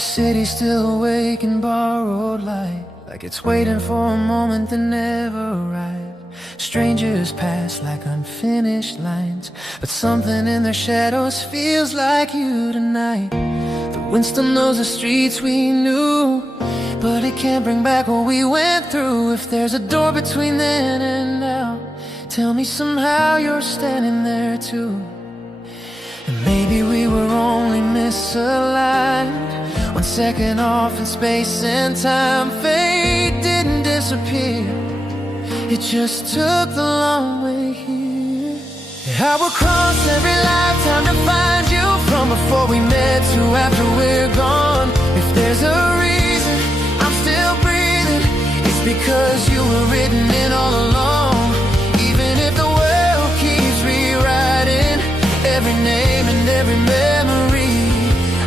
city's still awake in borrowed light, like it's waiting for a moment that never arrived. Strangers pass like unfinished lines, but something in their shadows feels like you tonight. The wind still knows the streets we knew, but it can't bring back what we went through. If there's a door between then and now, tell me somehow you're standing there too. And maybe we were only misaligned, 1 second off in space and time. Fate didn't disappear, it just took the long way here. I would cross every lifetime to find you, from before we met to after we're gone. If there's a reason I'm still breathing, it's because you were written in all along. Even if the world keeps rewriting every name and every memory,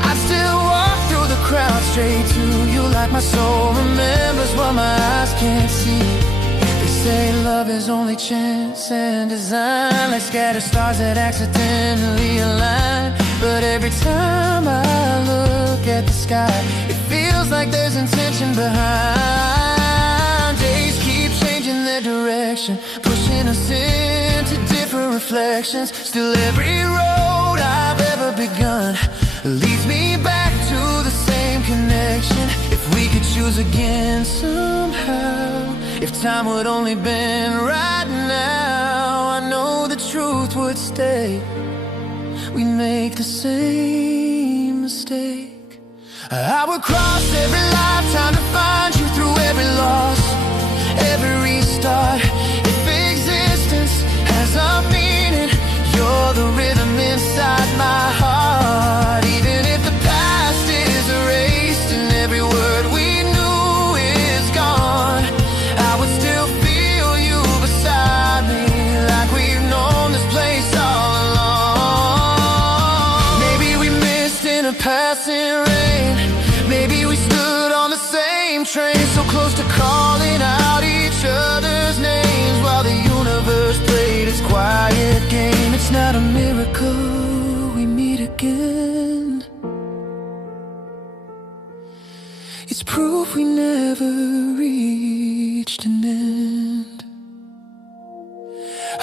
I still walk through the crowd straight to you, like my soul remembers what my eyes can't see. They say love is only chance and design, like scattered stars that accidentally align. But every time I look at the sky, it feels like there's intention behind. Days keep changing their direction, pushing us into different reflections. Still every road I've ever begun leads me back to the same connection. If we could choose again somehow, if time would only bend right now, I know the truth would stay. We make the same mistake. I would cross every lifetime to find you, through every loss, every restart. If existence has a meaning, you're the rhythm inside my heart. Even if the past is erased and every word we knew is gone, I would still feel you beside me, like we've known this place all along. Maybe we missed in a passing rain, maybe we stood on the same train, so close to calling out each other's names, while the universe played its quiet game. It's not a miracle we meet again, it's proof we never reached an end.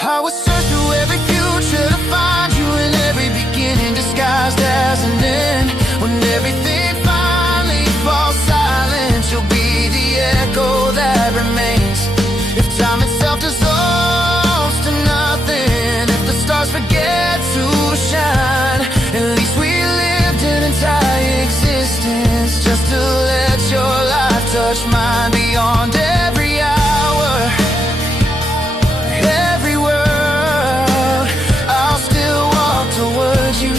I would search through every future to find you in every beginning, disguised as an end. When everything finally falls silent, you'll be the echo that remains. If time itself dissolves to nothing, if the stars forget to shine, at least we lived an entire existence just to let your light touch mine. Beyond every hour, every word, I'll still walk towards you.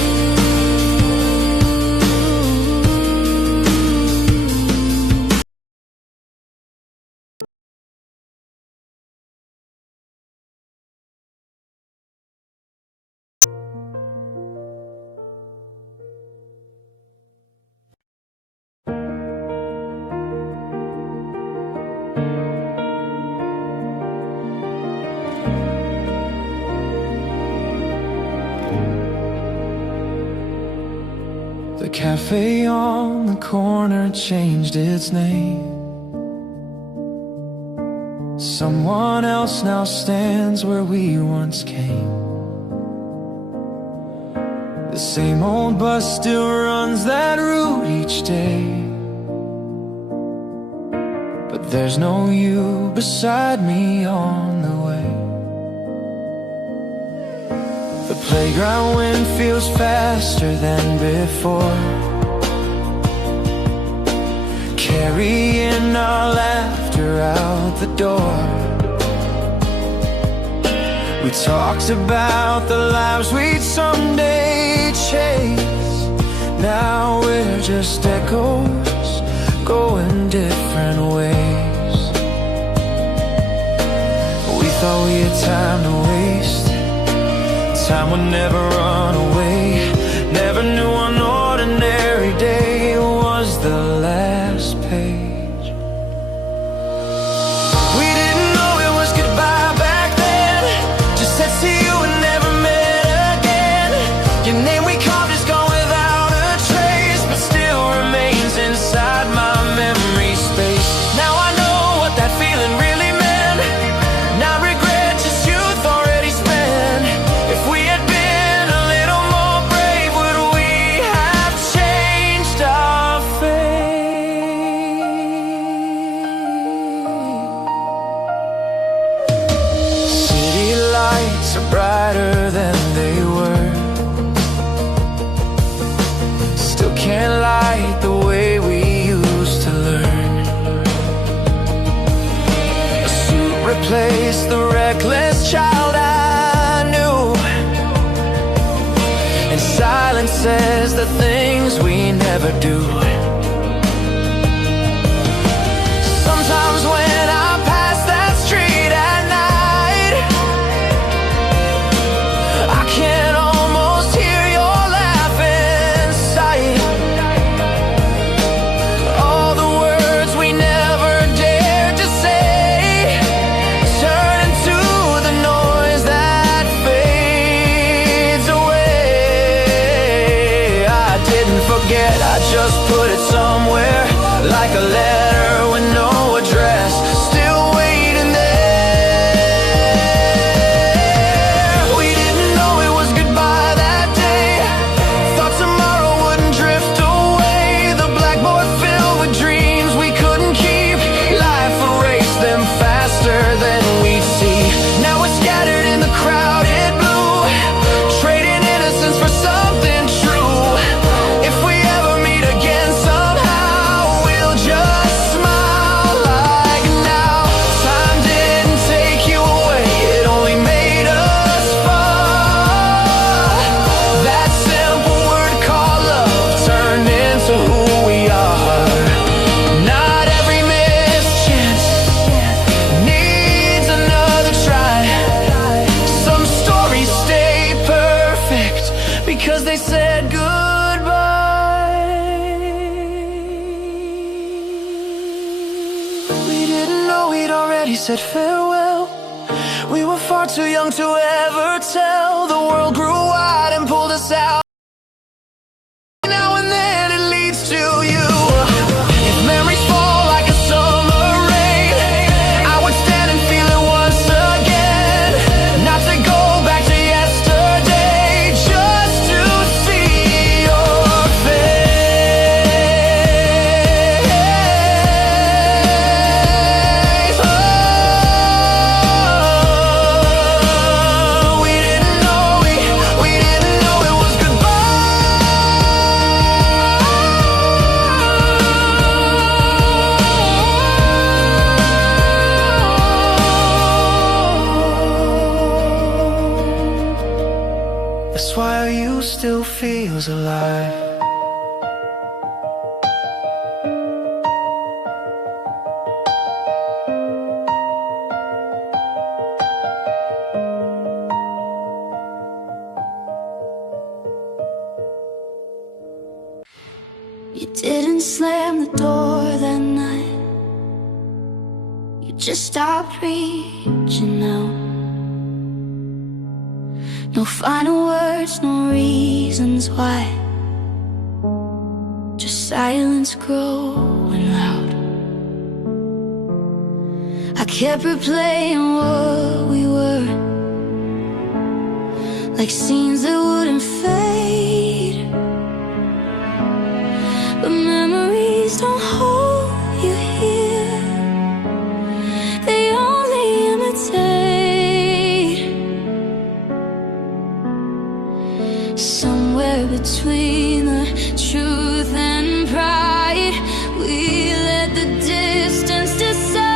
The cafe on the corner changed its name. Someone else now stands where we once came. The same old bus still runs that route each day, but there's no you beside me on the way. The playground wind feels faster than before, carrying our laughter out the door. We talked about the lives we'd someday chase. Now we're just echoes going different ways. We thought we had time to waste, time would never run away. Never knew an ordinary day was the last page. We didn't know it was goodbye back then, just said see you and never met again. Your name we carved is gone without a trace, but still remains in are brighter than they were. Still can't light the way we used to learn. A suit replaced the reckless child I knew, and silence says the things we never do. Sometimes when I pass that street at night, I can almost hear your laughing sight. All the words we never dared to say turn into the noise that fades away. I didn't forget, I just put it somewhere, like a letter with no address, still waiting there. We didn't know it was goodbye that day. Thought tomorrow wouldn't drift away. The blackboard filled with dreams we couldn't keep. Life erased them faster than we'd see. Now we're scattered in the crowded blue, trading innocence for something true. If we ever meet again somehow, we'll just smile like now. Time didn't take you away, it only made us fall. That simple word called love turned into who we are. Not every missed chance needs another try. Some stories stay perfect because they said goodbye. We didn't know we'd already said farewell. We were far too young to ever tell. The world grew wide and pulled us out. Now and then it leads to you. If memories fall like a summer rain, I would stand and feel it once again. Not to go back to yesterday, just to see your face. Oh, we didn't know it was goodbye. That's why you still feels alive. You didn't slam the door that night. You just stopped reaching out. No final words, no reasons why. Just silence growing loud. I kept replaying what we were, like scenes that wouldn't fade. But memories don't hold you here, they only imitate. Somewhere between the truth and pride, we let the distance decide.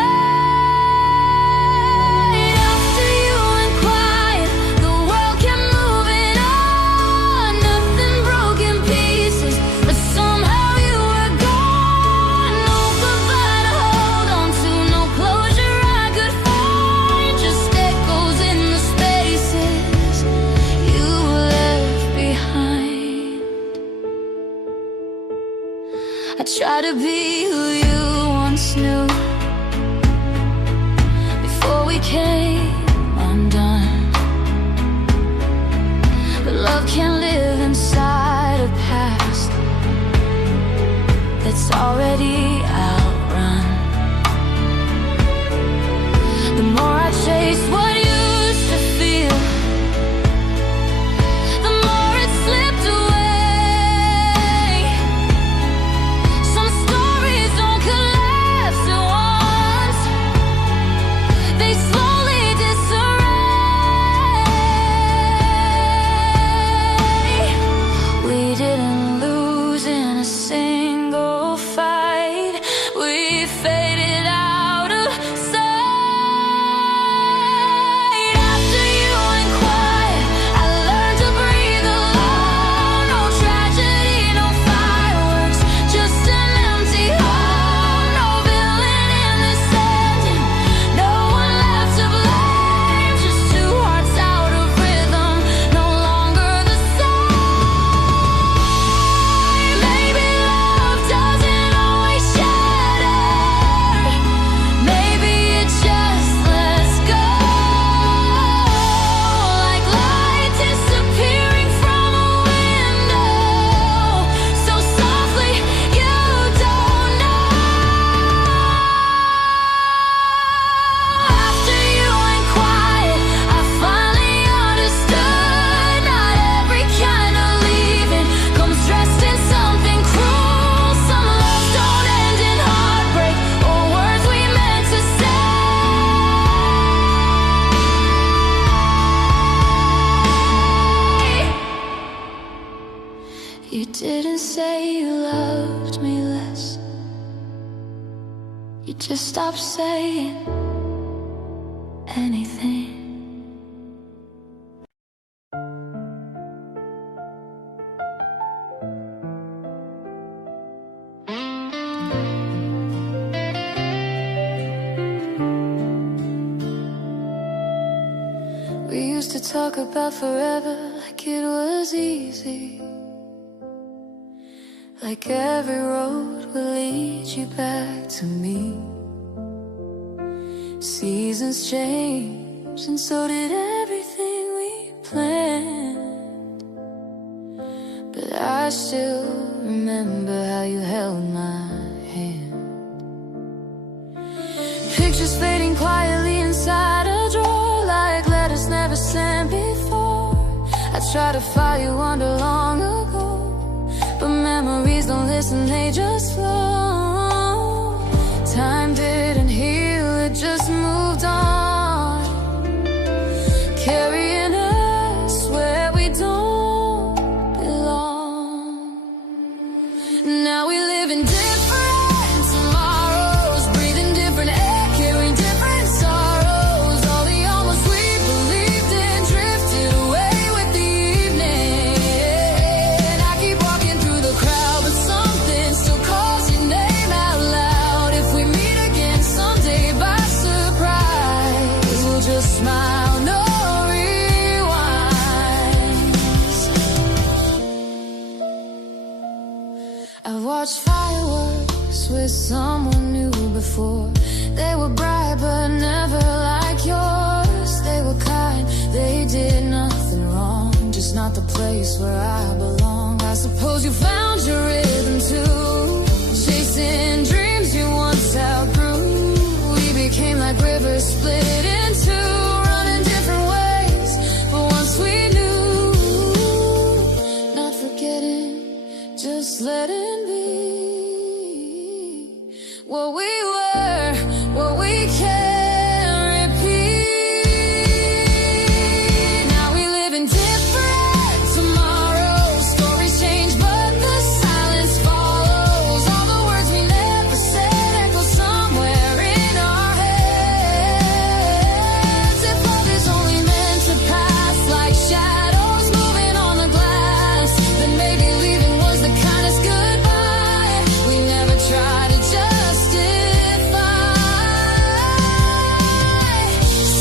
After you went quiet, the world kept moving on. faded out of sight. After you went quiet, I learned to breathe alone. No tragedy, no fireworks, just an empty home. No villain in this ending, no one left to blame. Just two hearts out of rhythm, no longer the same. Maybe love doesn't always shatter. Maybe it just lets go, like light disappearing from a window, so softly you don't know. After you went quiet, I finally understood. Not every kind of leaving comes dressed in something cruel. Some loves don't end in heartbreak or words we meant to say. You didn't say you loved me less. You just stopped saying anything. We used to talk about forever like it was easy, like every road will lead you back to me. Seasons change, and so did everything we planned. But I still remember how you held my hand. Pictures fading quietly inside a drawer, like letters never sent before. I tried to file you under long ago, but memories don't listen, they just flow. Time didn't heal, it just moved on, carrying us where we don't belong. Now we live in different tomorrows, breathing different air, carrying different sorrows. All the almost we believed in drifted away with the evening. I keep walking through the crowd, but something still calls your name out loud. If we meet again someday by surprise, we'll just smile, no rewinds. I watched fireworks with someone new before. They were bright but never like yours. They were kind, they did nothing wrong, just not the place where I belong. I suppose you found your rhythm too, chasing dreams you once outgrew. We became like rivers split in two, running different ways, but once we knew, not forgetting, just letting be what we were, what we can't repeat. Now we live in different tomorrows. Stories change, but the silence follows. All the words we never said echo somewhere in our heads. If love is only meant to pass, like shadows moving on the glass, then maybe leaving was the kindest goodbye we never tried to justify.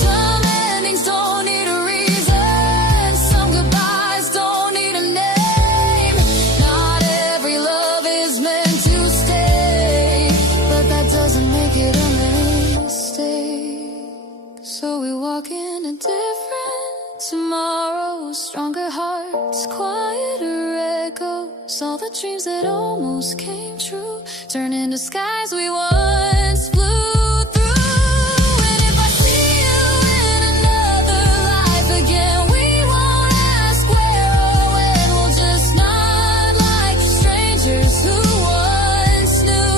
Some endings don't need a reason, some goodbyes don't need a name. Not every love is meant to stay, but that doesn't make it a mistake. So we walk into different tomorrows, stronger hearts, quieter echoes. All the dreams that almost came true turn into skies we once flew through. And if I see you in another life again, we won't ask where or when. We'll just nod like strangers who once knew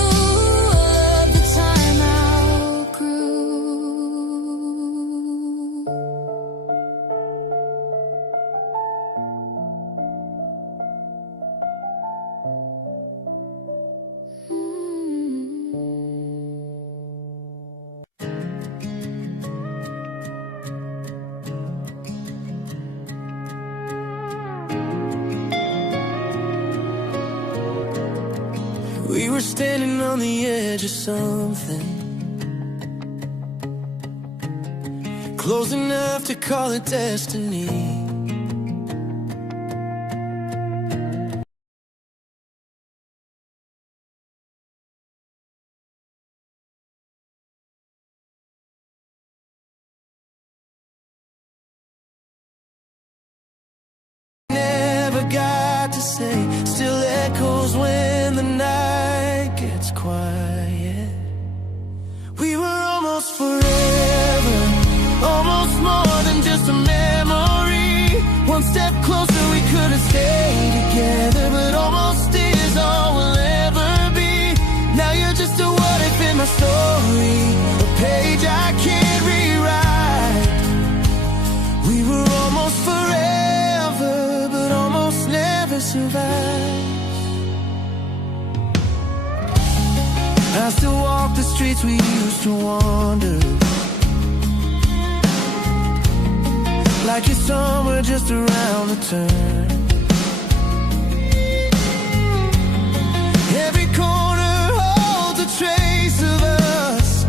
of the time outgrew. were standing on the edge of something, close enough to call it destiny. Never got to say, still echoes when the night gets quiet. We were almost forever, almost more than just a memory. One step closer, we could have stayed together, but almost is all we'll ever be. Now you're just a what if in my story, a page I can't rewrite. We were almost forever, but almost never survived. I still walk the streets we used to wander, like it's somewhere just around the turn. Every corner holds a trace of us,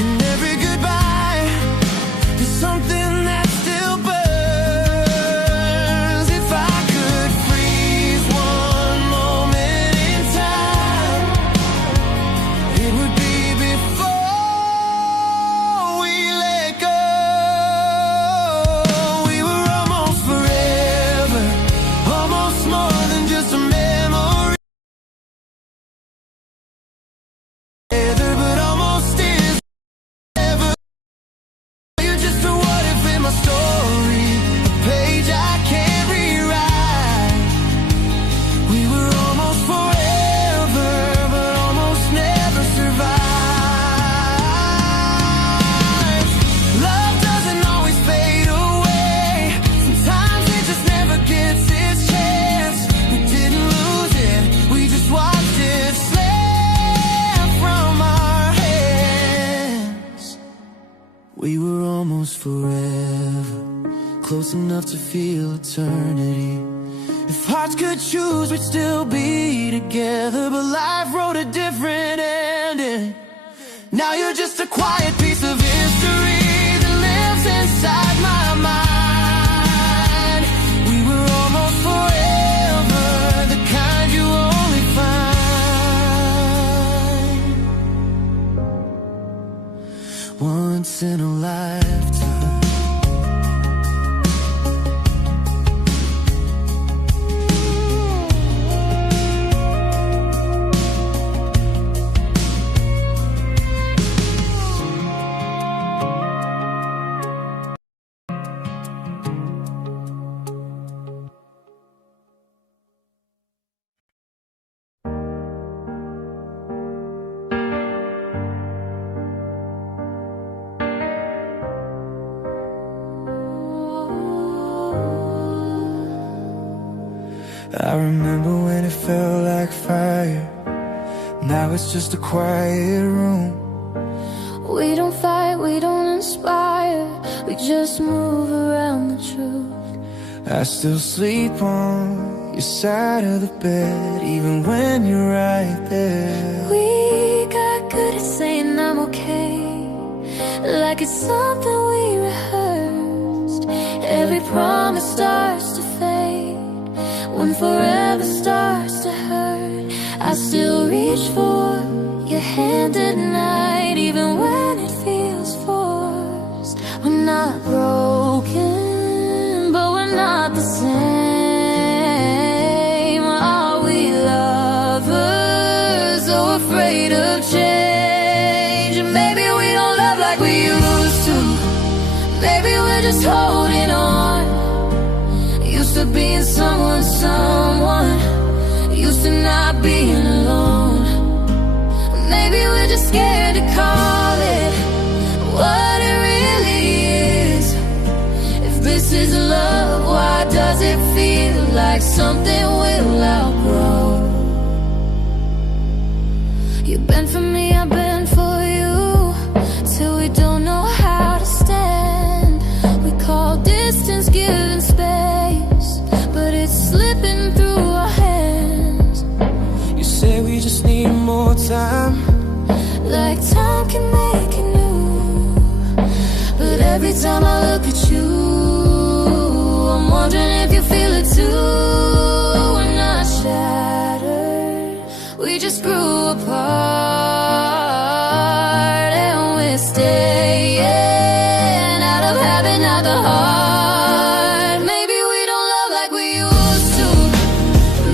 and every goodbye is something that still burns. If I could freeze one moment in time, it would be before we let go. We were almost forever, almost more than just a memory. Together, but almost is ever. You're just a what if in my story, a page I can't rewrite. We were almost forever, but almost never survived. Love doesn't always fade away. Sometimes it just never gets its chance. We didn't lose it, we just watched it slip from our hands. We were almost forever, close enough to feel eternity. If hearts could choose, we'd still be together, but life wrote a different ending. Now you're just a quiet piece of history that lives inside my mind. We were almost forever, the kind you only find once in a lifetime. I remember when it felt like fire. Now it's just a quiet room. We don't fight, we don't inspire, we just move around the truth. I still sleep on your side of the bed, even when you're right there. We got good at saying I'm okay, like it's something we rehearsed. Every promise starts to fade when forever starts to hurt. I still reach for your hand at night, even when it feels forced. We're not broken, but we're not the same. Are we lovers or afraid of change? Maybe we don't love like we used to. Maybe we're just holding on. Used to being someone, used to not being alone. Maybe we're just scared to call it what it really is. If this is love, why does it feel like something we'll outgrow? You've been for me, I've been for you, till we don't know how to stand. We call distance giving space, but it's slipping through our hands. You say we just need more can make it new. But every time I look at you, I'm wondering if you feel it too. We're not shattered, we just grew apart, and we're staying out of habit, not the heart. Maybe we don't love like we used to.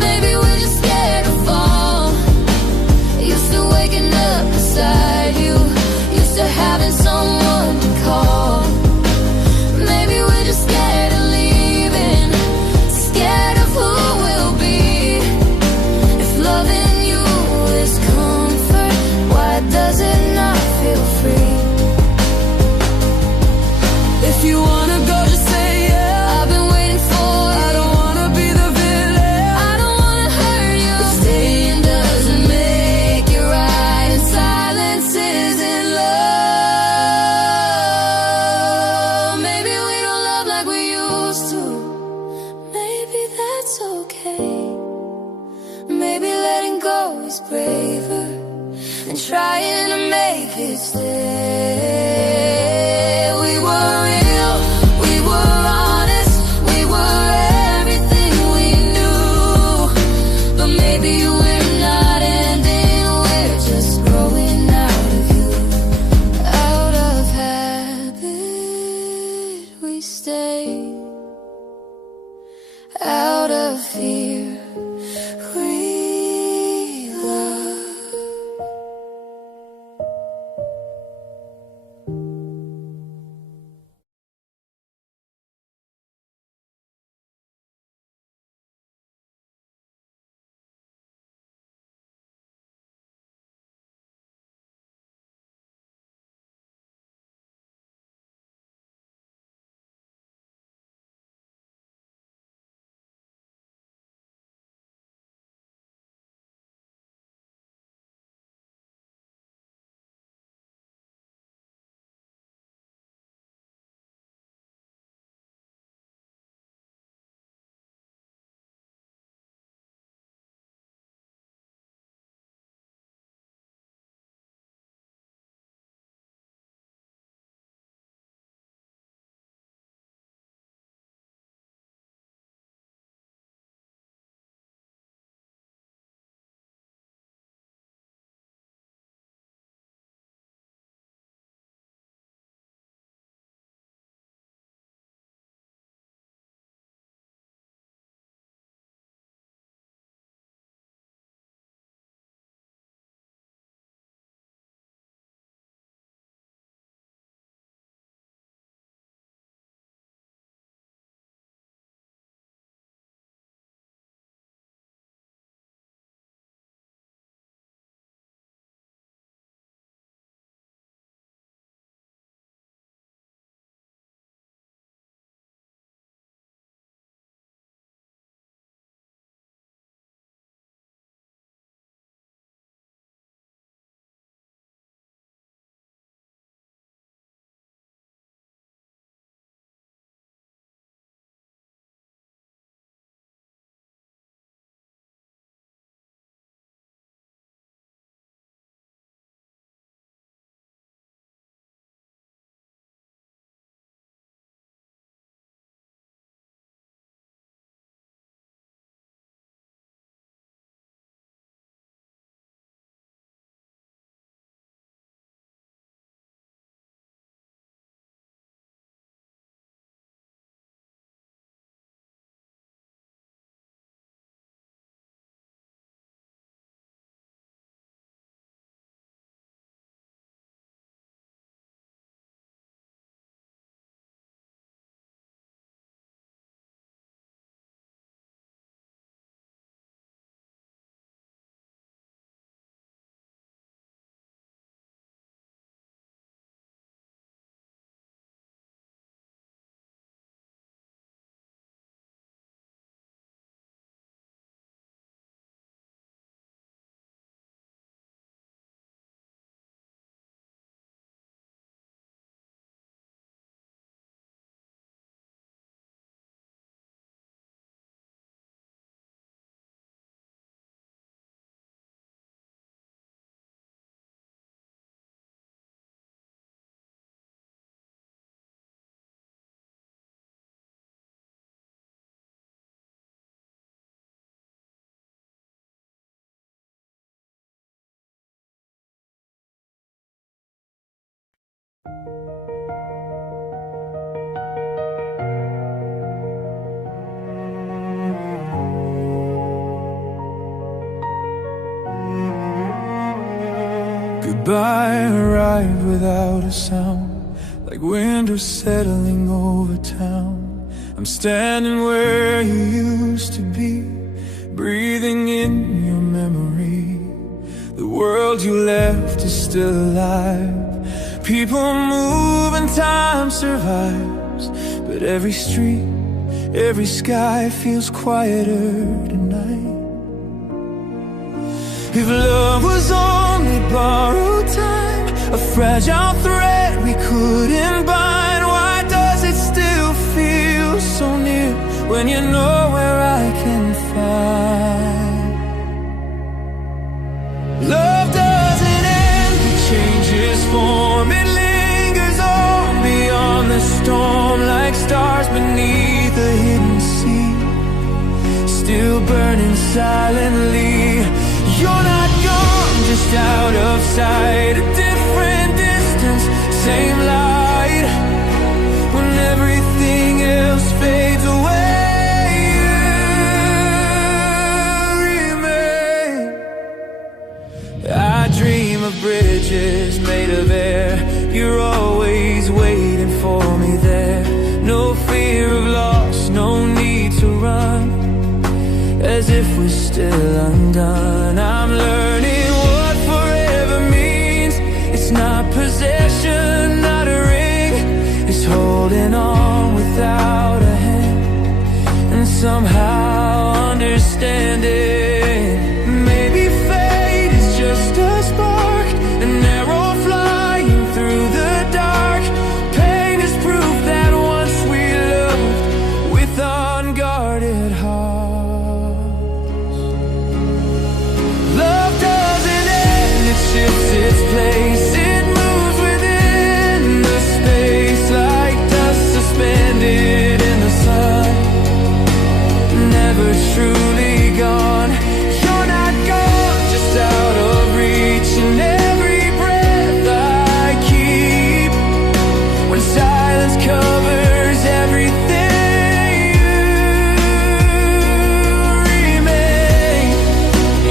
Maybe we're just scared to fall. Used to waking up beside you, used to having someone to call. Maybe we're just scared of leaving, scared of who we'll be. If loving you is comfort, why does it not feel free? If you wanna go, just say yeah. I've been waiting for you. I don't wanna be the villain, I don't wanna hurt you. If staying doesn't make it right, and silence isn't love, maybe we don't love like we used to. Maybe that's okay. Maybe letting go is braver than trying to make it stay. We were real, we were honest, we were everything we knew. But maybe we're not ending, we're just growing out of you. Out of habit, we stay. Out of fear, we love. Goodbye arrived without a sound, like winter settling over town. I'm standing where you used to be, breathing in your memory. The world you left is still alive. People move and time survives, but every street, every sky feels quieter tonight. If love was only borrowed time, a fragile thread we couldn't bind, why does it still feel so near when you know where I can find? Love doesn't end, it changes form, it lingers on beyond the storm, like stars beneath a hidden sea, still burning silently. You're not gone, just out of sight, a different distance, same light. When everything else fades away, you remain. I dream of bridges made of air, you're always waiting for me there. No fear of loss, no need to run, as if we're still undone. I'm learning what forever means. It's not possession, not a ring, it's holding on without a hand, and somehow understanding. Maybe fate is just a spark, an arrow flying through the dark. Pain is proof that once we loved with unguarded hearts. Love doesn't end, it shifts its place, it moves within the space, like dust suspended in the sun, never truly gone. You're not gone, just out of reach, and every breath I keep, when silence covers everything, you remain.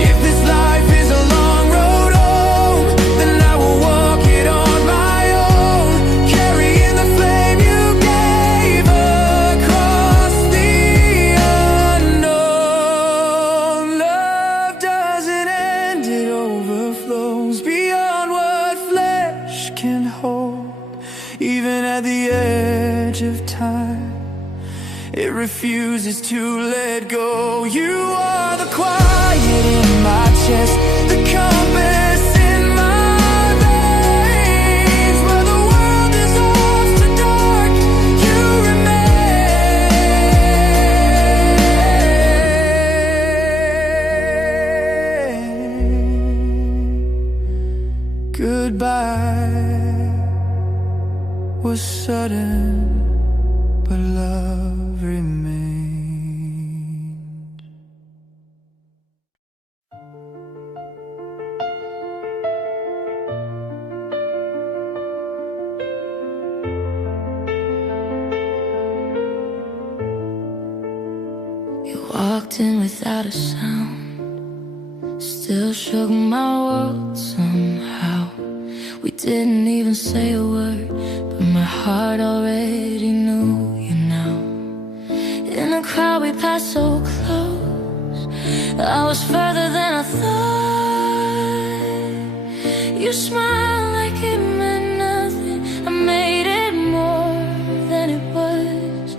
If this life is a long road home, then I will walk it on my own, carrying the flame you gave across the unknown. Love doesn't end, it overflows beyond what flesh can hold. Even at the edge of time, it refuses to let go. You are the quiet in my chest, the compass in my veins. Where the world dissolves to dark, you remain. Goodbye was sudden, but love remained. You walked in without a sound, still shook my world somehow. We didn't even say a word, but my heart already knew you now. In the crowd we passed so close, I was further than I thought. You smiled like it meant nothing, I made it more than it was.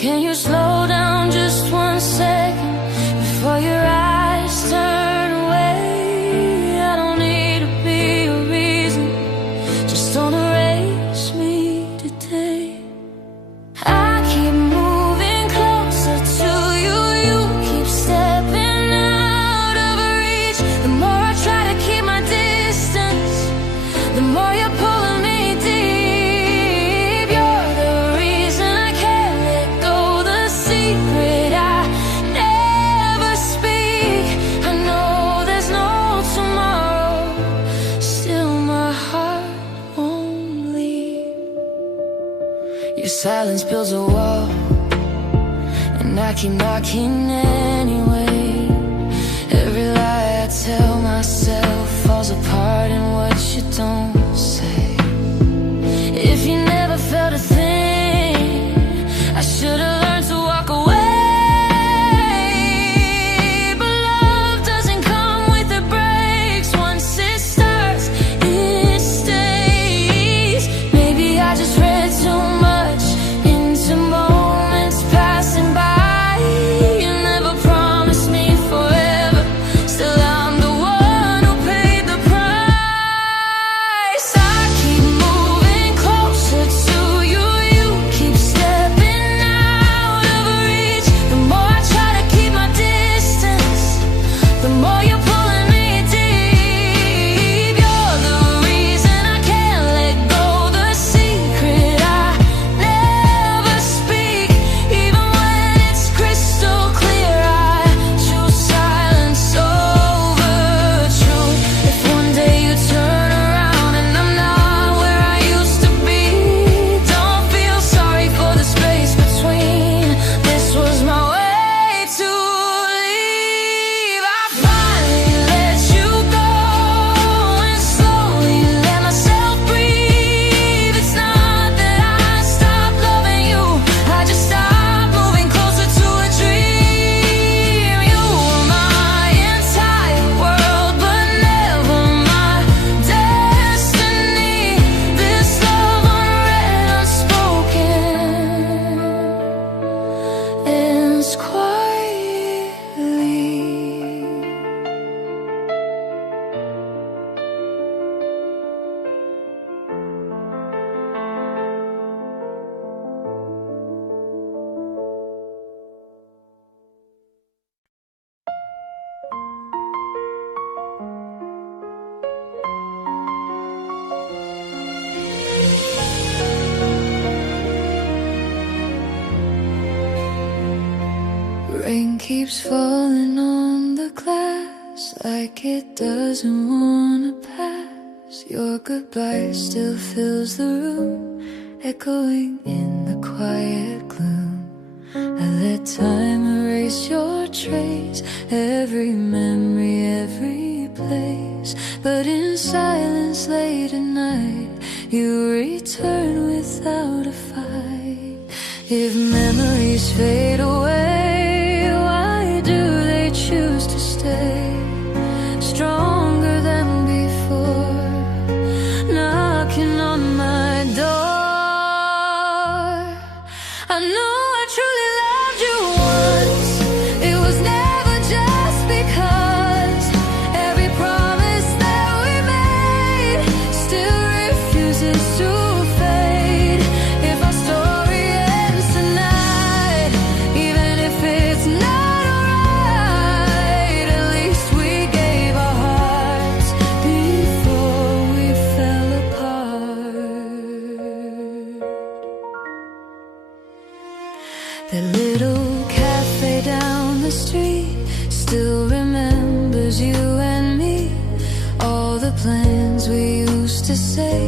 Can you slow down just 1 second before your eyes turn away? I don't need to be a reason, just don't erase me today. I keep moving closer to you, you keep stepping out of reach. The more I try to keep my distance, the more you're pulling me deep. You're the reason I can't let go, the secret I never speak. I know there's no tomorrow, still my heart won't leave. Your silence builds a wall, and I keep knocking anyway. Every lie I tell myself falls falls apart in what you don't say. If you never felt a thing, I should have learned to walk away. But love doesn't come with the breaks. Once it starts, it stays. Maybe I just read too much into moments passing by. You never promised me forever. Still I'm the one who paid the price. I keep moving closer to you. You keep stepping out of reach. The more I try to keep my distance, the more you're pulling me deep. You're the reason I can't let go. The secret I never speak. Even when it's crystal clear, I choose silence over truth. If one day you turn around and I'm not where I used to be, don't feel sorry for the space between. This was my way to leave. I finally let you go and slowly let myself breathe. It's not that I stopped loving you, I just stopped moving closer to a dream. You were my entire world, but never my destiny. This love unread, unspoken, ends quietly. Rain keeps falling on the glass like it doesn't wanna pass. Your goodbye still fills the room, echoing in the quiet gloom. I let time erase your trace, every memory, every place. But in silence late at night, you return without a fight. If memories fade away, why do they choose to stay? Stronger than before, knocking on my door. I know I truly loved you once. It was never just because. Every promise that we made still refuses to fade. If our story ends tonight, even if it's not alright, at least we gave our hearts before we fell apart. The little cafe down the street still remembers you and me. All the plans we used to say,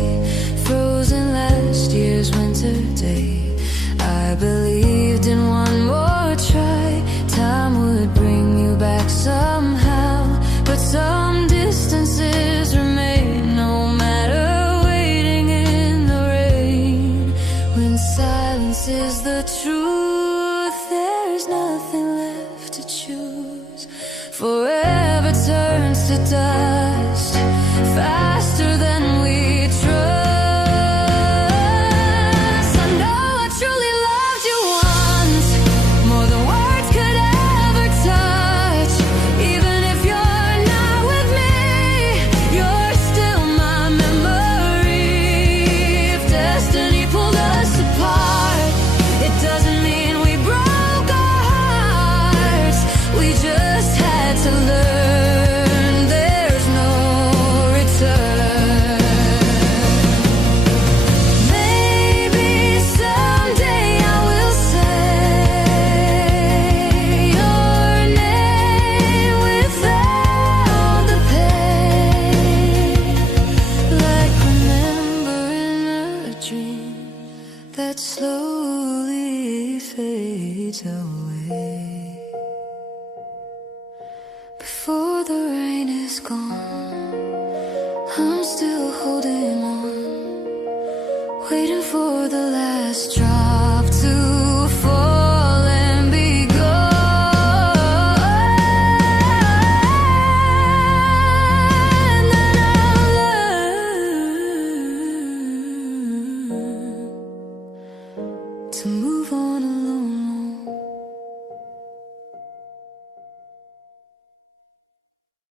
frozen last year's winter day. I believed in one more try, time would bring you back somehow. But some distances remain, no matter waiting in the rain. When silence is the truth, there's nothing left to choose. Forever turns to dust, faster than we trust. I know I truly loved you once, more than words could ever touch. Even if you're not with me, you're still my memory. If destiny pulled us apart, it doesn't mean we broke our hearts. We just had to learn there's no return. Maybe someday I will say your name without the pain, like remembering a dream that slowly fades away. Before the rain is gone, I'm still holding on, waiting for the last drop.